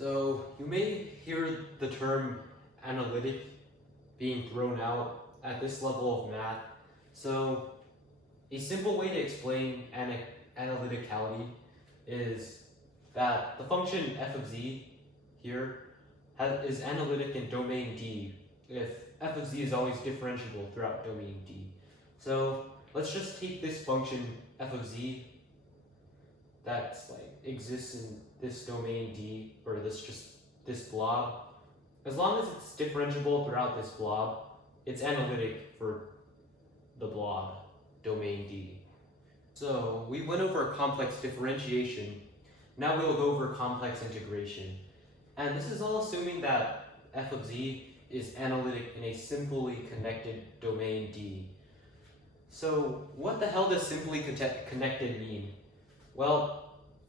So you may hear the term analytic being thrown out at this level of math. So a simple way to explain analyticality is that the function f of z here is analytic in domain D if f of z is always differentiable throughout domain D. So let's just take this function f of z that's exists in this domain D, or this blob. As long as it's differentiable throughout this blob, it's analytic for the blob domain D. So we went over complex differentiation. Now we'll go over complex integration. And this is all assuming that f of z is analytic in a simply connected domain D. So what the hell does simply connected mean? Well,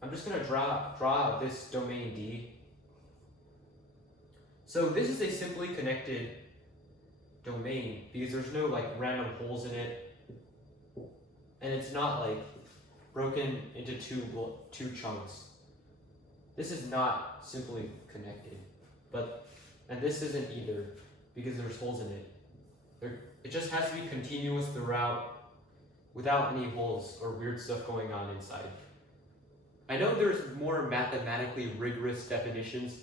I'm just going to draw this domain D. So this is a simply connected domain because there's no random holes in it, and it's not broken into two chunks. This is not simply connected, and this isn't either because there's holes in it. It just has to be continuous throughout without any holes or weird stuff going on inside. I know there's more mathematically rigorous definitions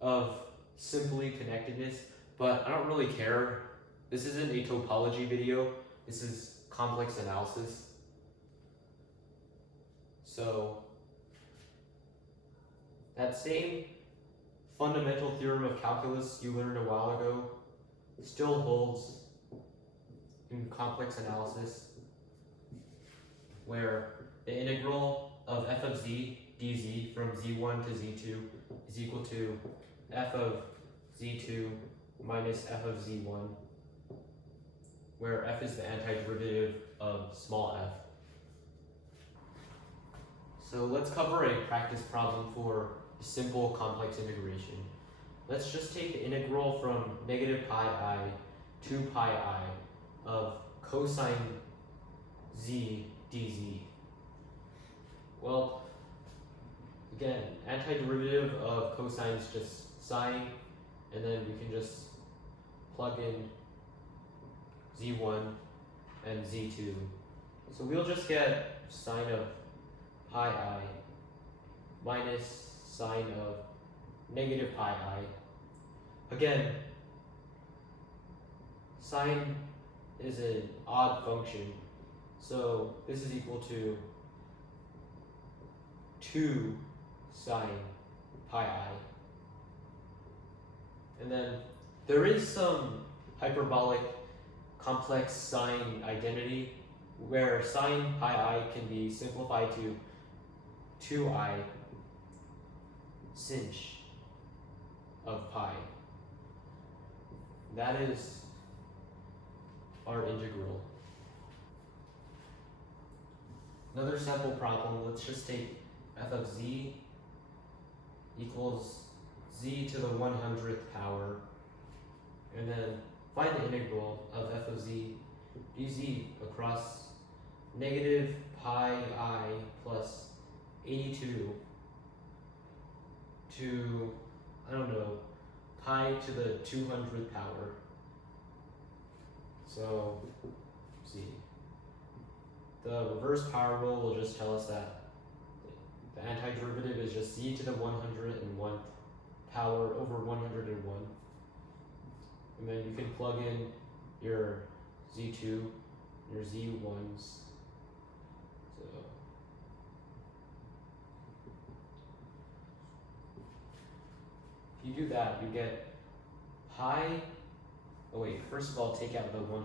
of simply connectedness, but I don't really care. This isn't a topology video, this is complex analysis. So that same fundamental theorem of calculus you learned a while ago still holds in complex analysis, where the integral of f of z dz from z1 to z2 is equal to f of z2 minus f of z1, where f is the antiderivative of small f. So let's cover a practice problem for simple complex integration. Let's just take the integral from negative pi I to pi I of cosine z dz. Well, again, antiderivative of cosine is just sine, and then we can just plug in z1 and z2. So we'll just get sine of pi I minus sine of negative pi I. Again, sine is an odd function, so this is equal to 2 sine pi I. And then there is some hyperbolic complex sine identity where sine pi I can be simplified to 2i sinh of pi. That is our integral. Another sample problem, let's just take f of z equals z to the 100th power, and then find the integral of f of z dz across negative pi I plus 82 to, I don't know, pi to the 200th power. So, let's see. The reverse power rule will just tell us that the antiderivative is just z to the 101th power over 101. And then you can plug in your z2, your z1s. So if you do that, you get pi. Oh wait, first of all, take out the 1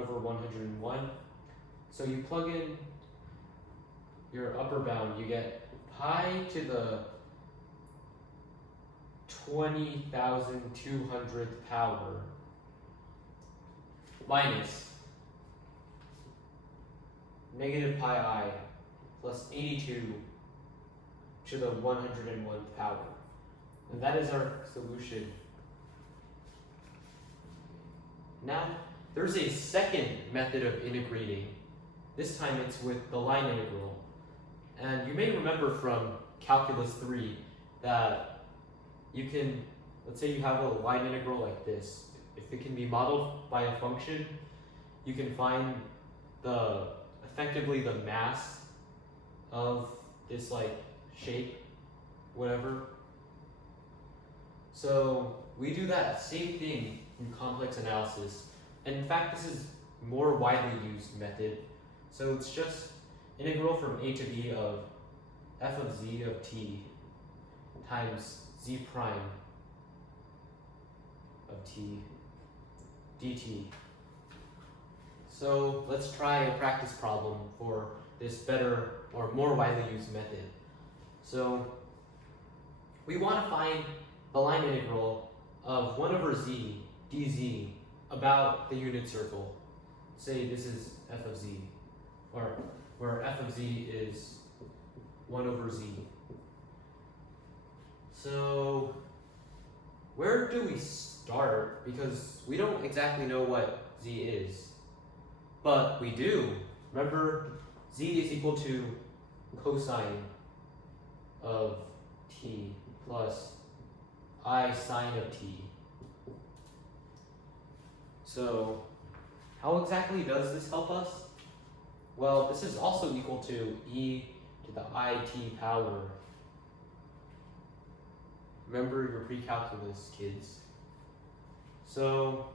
over 101. So you plug in your upper bound, you get pi to the 20,200th power minus negative pi I plus 82 to the 101th power. And that is our solution. Now, there's a second method of integrating. This time it's with the line integral. And you may remember from calculus 3 that you can, let's say you have a line integral like this. If it can be modeled by a function, you can find effectively the mass of this like shape, whatever. So we do that same thing in complex analysis. And in fact, this is more widely used method. So it's just integral from a to b of f of z of t times z prime of t dt. So let's try a practice problem for this better or more widely used method. So we want to find the line integral of 1 over z dz about the unit circle. Say this is f of z, or where f of z is 1 over z. So where do we start? Because we don't exactly know what z is. But we do. Remember, z is equal to cosine of t plus I sine of t. So how exactly does this help us? Well, this is also equal to e to the it power. Remember your pre-calculus, kids. So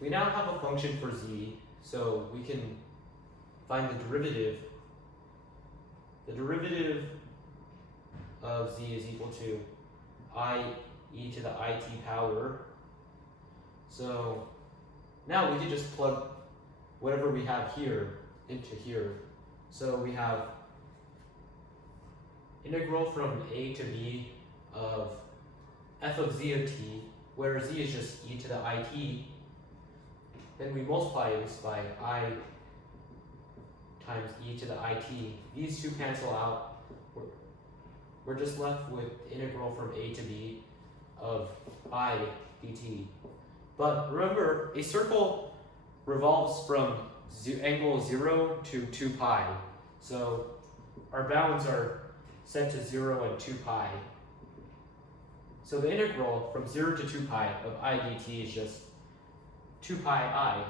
we now have a function for z, so we can find the derivative. The derivative of z is equal to I e to the it power. So now we can just plug whatever we have here into here. So we have integral from a to b of f of z of t, where z is just e to the it. Then we multiply this by I times e to the it. These two cancel out. We're just left with integral from a to b of I dt. But remember, a circle revolves from angle 0 to 2 pi. So our bounds are set to 0 and 2 pi. So the integral from 0 to 2 pi of I dt is just 2 pi I.